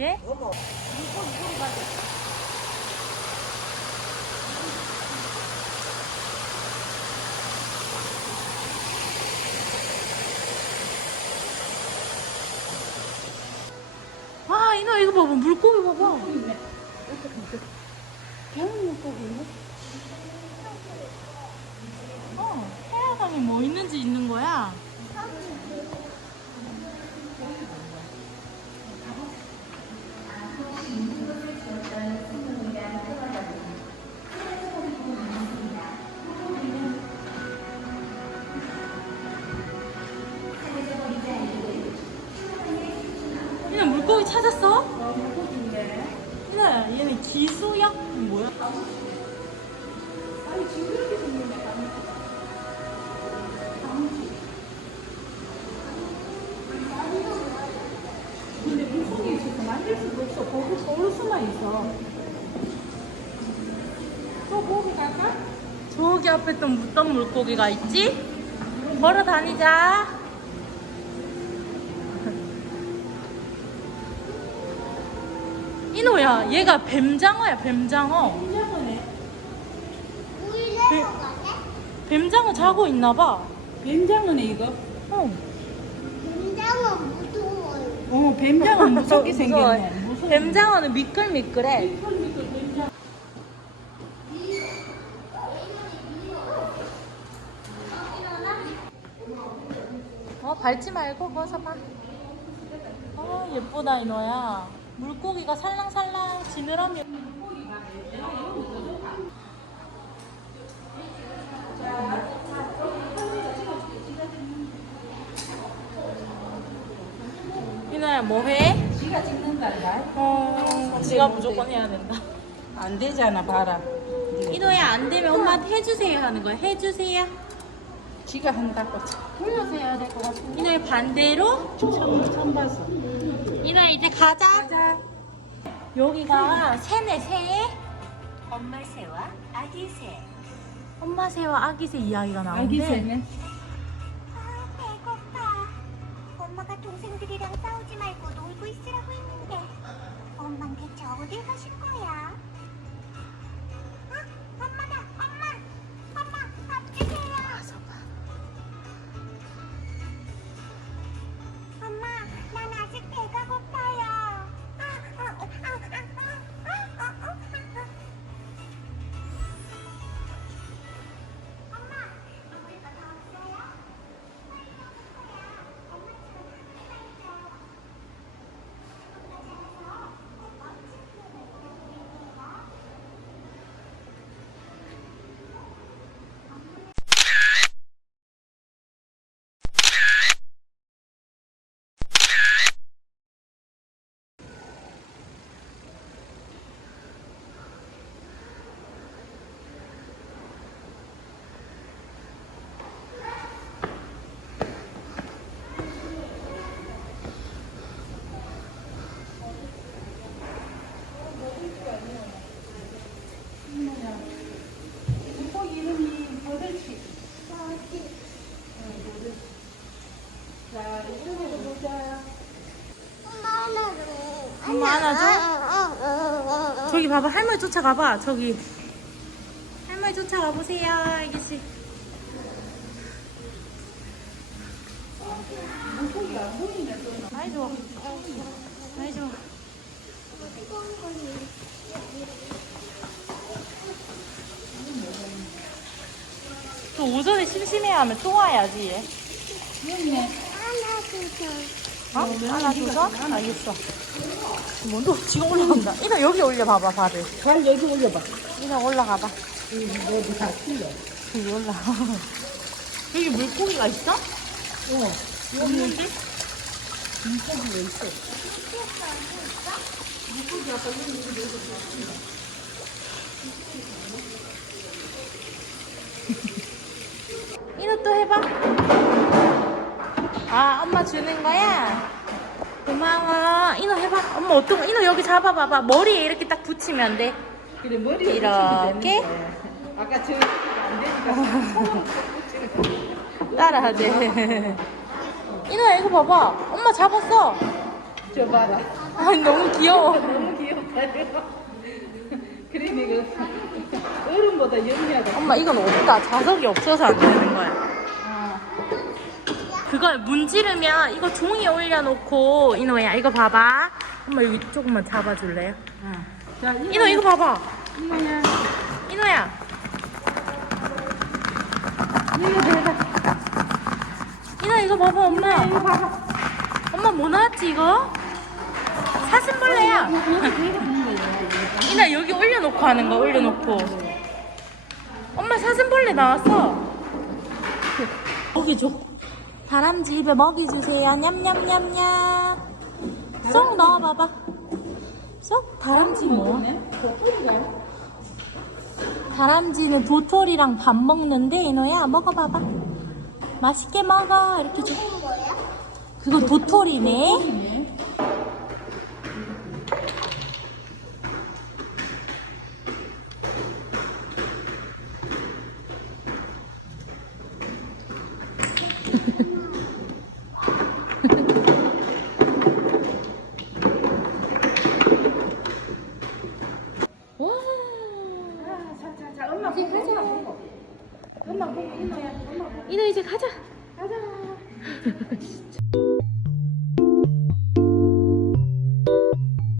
예? 어머. 이거 이거로 가자. 아, 이놈 이거 봐봐. 물고기 봐봐. 물고기네. 물고기인데? 어, 해양강에 뭐 있는지 있는 거야? 찾았어? 이나 얘는 기수야? 뭐야? 아니, 징그럽게 생겼네, 가무치가. 가무치. 근데 물고기 있어서 만질 수가 없어. 거기 서울 수만 있어. 또 거기 갈까? 저기 앞에 또 묻던 물고기가 있지? 걸어 다니자. 이노야, 얘가 뱀장어야, 뱀장어. 뱀장어네. 뱀, 뱀장어 자고 있나 봐. 뱀장어네, 이거. 어. 굉장히 무서워요. 어, 뱀장어 무섭게. 생겼네. 무서워. 뱀장어는 미끌미끌해. 어, 밟지 말고 벗어봐. 어, 예쁘다, 이노야. 물고기가 살랑살랑 지느러미. 이노야, 뭐 해? 지가 찍는단다. 어, 지가 무조건 해야 된다. 안 되잖아, 봐라. 이노야, 안 되면 엄마한테 해주세요 하는 거야. 해주세요. 지가 한다고. 돌려서 해야 될 것 같아. 이노야, 반대로. 처음, 처음 봤어. 이노야, 이제 가자. 여기가 새네, 새. 엄마 새와 아기 새. 엄마 새와 아기 새 이야기가 나오는데 아기 새네. 안아줘? 저기 봐봐 할머니 쫓아가봐 저기 할머니 쫓아가 보세요 애기씨 보이네, 또. 아이 좋아 아이 좋아 또 오전에 심심해하면 또 와야지 얘 여기네. 어? 안아줘서? 알겠어 뭐너 지금 올라간다 이거 여기 올려봐봐 발을 발 여기 올려봐. 이거 올라가봐 여기 다 틀려. 여기 올라 여기 물고기가 있어? 어, 없는데? 물고기가 있어. 이거 또 해봐. 아, 엄마 주는 거야? 고마워. 이노 해봐. 엄마 어떤 거? 이노 여기 잡아봐봐. 머리에 이렇게 딱 붙이면 돼. 그래, 머리에 이렇게? 아까 안 되니까 붙이는 따라하지. 이노야, 이거 봐봐. 엄마 잡았어. 저 봐라. 아 너무 귀여워. 너무 귀엽다. 그러니 그 어른보다 영리하다. 엄마 이건 없다. 자석이 없어서 안 되는 거야. 아, 그걸 문지르면 이거 종이에 올려놓고 이노야 이거 봐봐. 엄마 여기 조금만 잡아줄래요? 아. 자, 이노 이거 봐봐. 이거야. 이노야. 이거 대다. 이노 이거 봐봐 엄마. 이거 봐봐. 엄마 뭐 나왔지 이거? 사슴벌레야. 이나 여기 올려놓고 하는 거 올려놓고. 엄마 사슴벌레 나왔어. 먹이 줘. 다람쥐 입에 먹이 주세요. 냠냠냠냠. 쏙 넣어봐봐. 쏙 다람쥐 뭐? 다람쥐는 도토리랑 밥 먹는데 이노야 먹어봐봐. 맛있게 먹어 이렇게 줘. 그거 도토리네. 와. 아, 자, 자, 자, 엄마 엄마 보고. 엄마 보고, 이노야, 엄마 보고. 이제 가자. 가자.